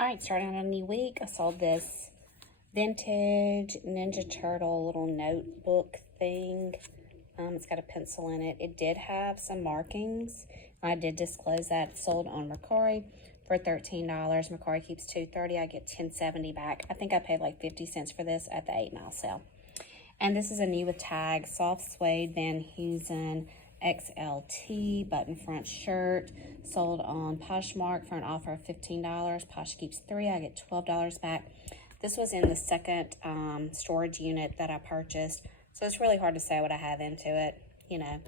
All right, starting on a new week, I sold this vintage Ninja Turtle little notebook thing. It's got a pencil in it. It did have some markings. I did disclose that. It's sold on Mercari for $13. Mercari keeps $2.30. I get $10.70 back. I think I paid like 50 cents for this at the 8 Mile sale. And this is a new with tag, soft suede Van Heusen XLT button front shirt, sold on Poshmark for an offer of $15. Posh keeps $3. I get $12 back. This was in the second storage unit that I purchased, so it's really hard to say what I have into it. You know,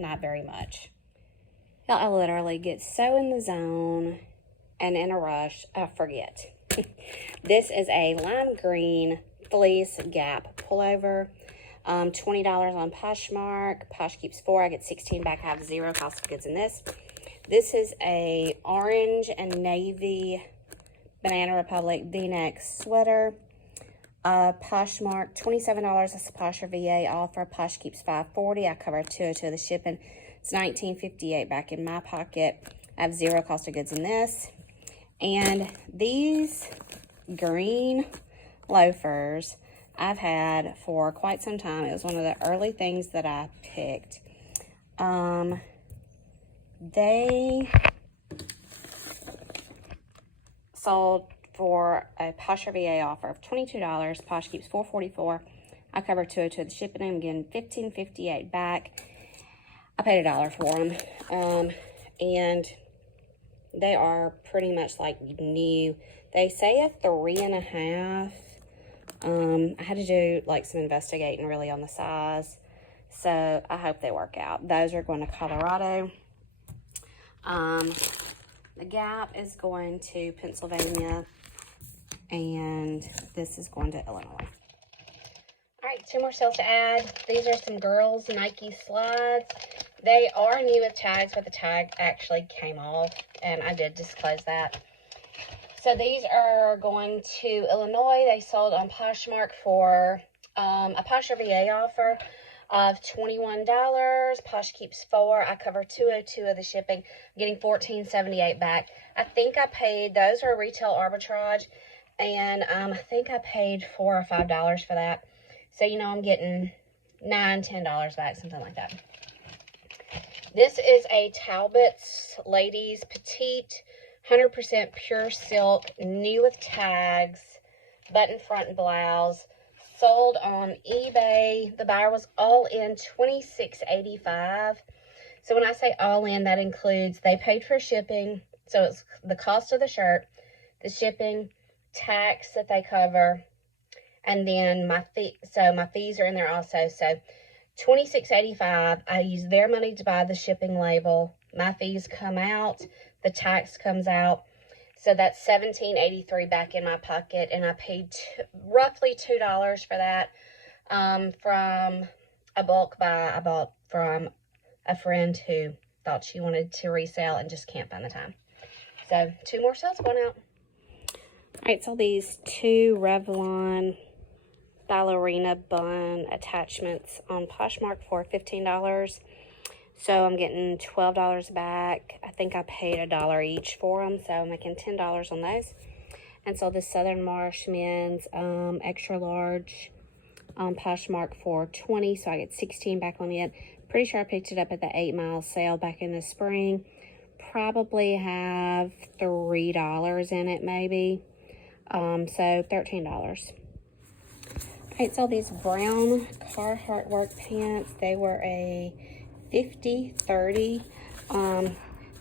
not very much. I literally get so in the zone and in a rush, I forget. This is a lime green fleece Gap pullover. $20 on Poshmark. Posh keeps $4. I get $16 back. I have zero cost of goods in this. This is a orange and navy Banana Republic V-neck sweater. Poshmark, $27. That's a Posh or VA offer. Posh keeps $5.40. I cover $2.02 of the shipping. It's $19.58 back in my pocket. I have zero cost of goods in this. And these green loafers I've had for quite some time. It was one of the early things that I picked. They sold for a Posh or VA offer of $22. Posh keeps $4.44. I cover $2.02 of the shipping. I'm getting $15.58 back. I paid $1 for them. And they are pretty much like new. They say a 3.5. I had to do like some investigating really on the size, so I hope they work out. Those are going to Colorado. The Gap is going to Pennsylvania, and this is going to Illinois. All right, 2 more sales to add. These are some girls' Nike slides. They are new with tags, but the tag actually came off, and I did disclose that. So these are going to Illinois. They sold on Poshmark for a Posh or VA offer of $21. Posh keeps $4. I cover $2.02 of the shipping. I'm getting $14.78 back. I think I paid, those are retail arbitrage, and I think I paid $4 or $5 for that. So, you know, I'm getting $9, $10 back, something like that. This is a Talbot's Ladies Petite 100% pure silk, new with tags, button front and blouse, sold on eBay. The buyer was all in $26.85. So when I say all in, that includes they paid for shipping. So it's the cost of the shirt, the shipping, tax that they cover, and then my fee. So my fees are in there also. So $26.85. I use their money to buy the shipping label. My fees come out. The tax comes out. So that's $17.83 back in my pocket. And I paid roughly $2 for that from a bulk buy I bought from a friend who thought she wanted to resell and just can't find the time. So 2 more sales going out. All right, so these 2 Revlon ballerina bun attachments on Poshmark for $15. So I'm getting $12 back. I think I paid $1 each for them, so I'm making $10 on those. And so the Southern Marsh men's extra large on Poshmark for $20, so I get $16 back on it. Pretty sure I picked it up at the 8 Mile sale back in the spring. Probably have $3 in it maybe. So $13. All right, so these brown Carhartt work pants, they were a 50-30,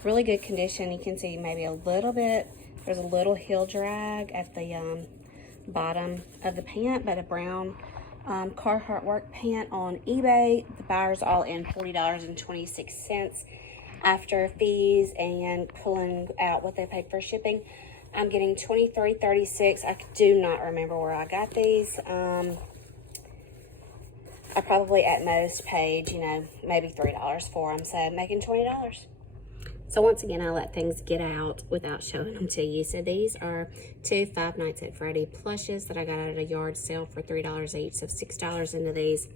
really good condition. You can see maybe a little bit, there's a little heel drag at the bottom of the pant, but a brown Carhartt work pant on eBay. The buyer's all in $40.26 after fees and pulling out what they paid for shipping. I'm getting $23.36. I do not remember where I got these. I probably at most paid, you know, maybe $3 for them, so making $20. So once again, I let things get out without showing them to you. So these are 2 Five Nights at Freddy plushes that I got at a yard sale for $3 each, so $6 into these.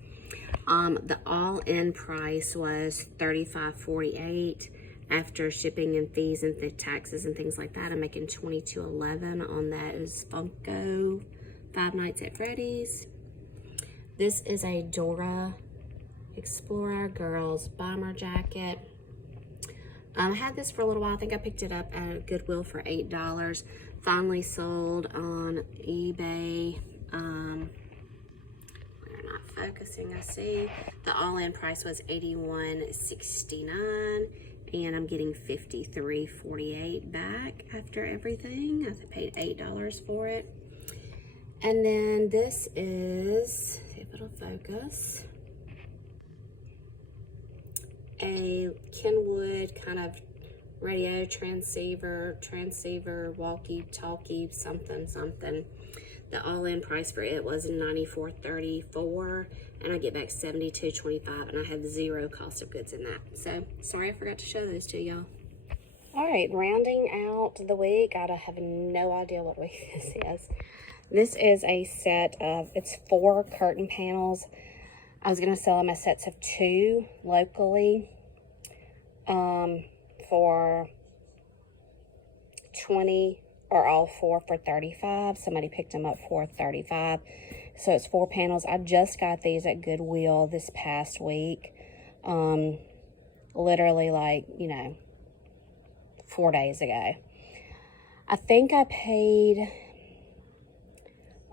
The all-in price was $35.48. after shipping and fees and taxes and things like that, I'm making $22.11 on that. Is Funko 5 Nights at Freddy's. This is a Dora Explorer girls bomber jacket. I had this for a little while. I think I picked it up at Goodwill for $8. Finally sold on eBay. We're not focusing, I see. The all-in price was $81.69, and I'm getting $53.48 back after everything. I paid $8 for it. And then this is, see if it'll focus, a Kenwood kind of radio transceiver, walkie-talkie, something. The all-in price for it was $94.34, and I get back $72.25, and I have 0 cost of goods in that. So, sorry I forgot to show those to y'all. All right, rounding out the week. I have no idea what week this is. This is a set of, it's 4 curtain panels. I was going to sell them as sets of 2 locally for 20, or all 4 for 35. Somebody picked them up for 35. So it's 4 panels. I just got these at Goodwill this past week. Literally like, 4 days ago. I think I paid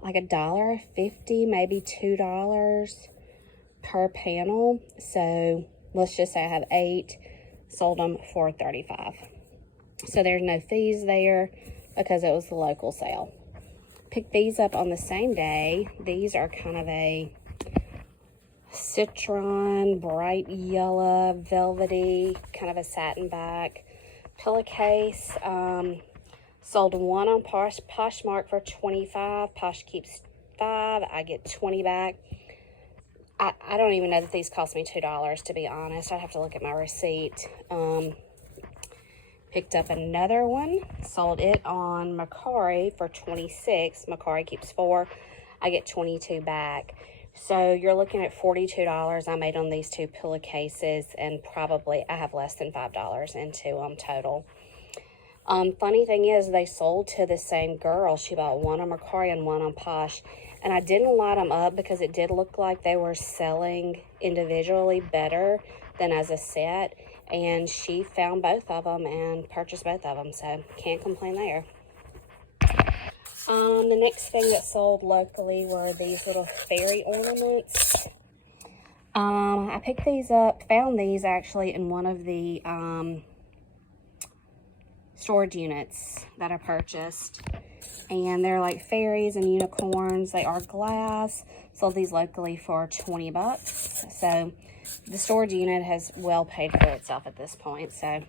like $1.50, maybe $2 per panel. So let's just say I have 8, sold them for $35. So there's no fees there because it was the local sale. Picked these up on the same day. These are kind of a citron, bright yellow, velvety, kind of a satin back pillowcase. Sold one on Poshmark for $25. Posh keeps $5. I get $20 back. I don't even know that these cost me $2, to be honest. I'd have to look at my receipt. Picked up another one. Sold it on Mercari for $26. Mercari keeps $4. I get $22 back. So you're looking at $42 I made on these 2 pillowcases, and probably I have less than $5 into them total. Funny thing is, they sold to the same girl. She bought one on Mercari and one on Posh. And I didn't light them up because it did look like they were selling individually better than as a set. And she found both of them and purchased both of them. So can't complain there. The next thing that sold locally were these little fairy ornaments. I picked these up, found these actually in one of the storage units that I purchased, and they're like fairies and unicorns. They are glass. Sold these locally for $20. So the storage unit has well paid for itself at this point. So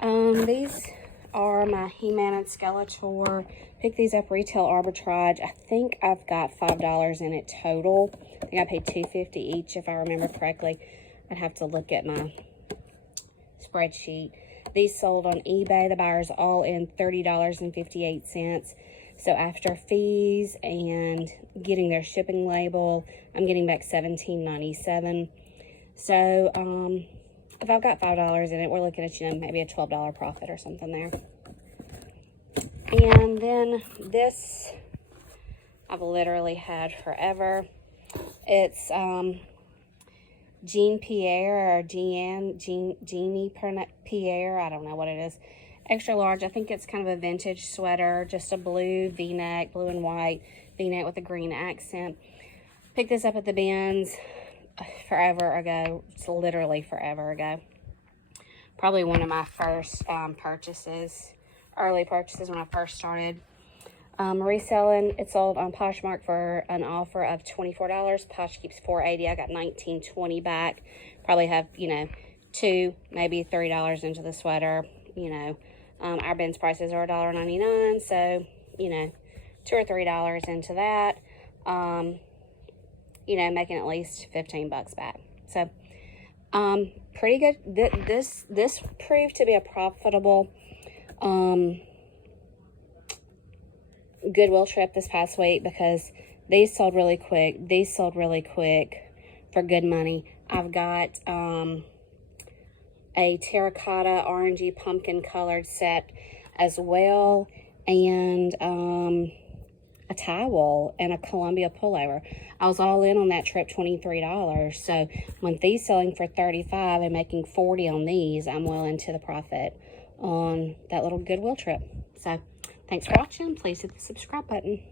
these are my He-Man and Skeletor. Picked these up retail arbitrage. I think I've got $5 in it total. I think I paid $2.50 each if I remember correctly. I'd have to look at my spreadsheet. These sold on eBay. The buyers all in $30.58. So after fees and getting their shipping label, I'm getting back $17.97. So if I've got $5 in it, we're looking at, maybe a $12 profit or something there. And then this I've literally had forever. It's Jean Pierre or Jeannie Pierre. I don't know what it is. Extra large. I think it's kind of a vintage sweater. Just a blue V-neck, blue and white V-neck with a green accent. Picked this up at the bins forever ago. It's literally forever ago. Probably one of my first early purchases when I first started reselling. It sold on Poshmark for an offer of $24. Posh keeps $4.80. I got $19.20 back. Probably have, $2, maybe $3 into the sweater. Our bins prices are $1.99, so, $2 or $3 into that. Making at least $15 back. So, pretty good. This proved to be a profitable Goodwill trip this past week because these sold really quick. These sold really quick for good money. I've got a terracotta orangey pumpkin colored set as well, and a towel and a Columbia pullover. I was all in on that trip, $23. So when these selling for $35 and making $40 on these, I'm well into the profit on that little Goodwill trip. So thanks for watching. Please hit the subscribe button.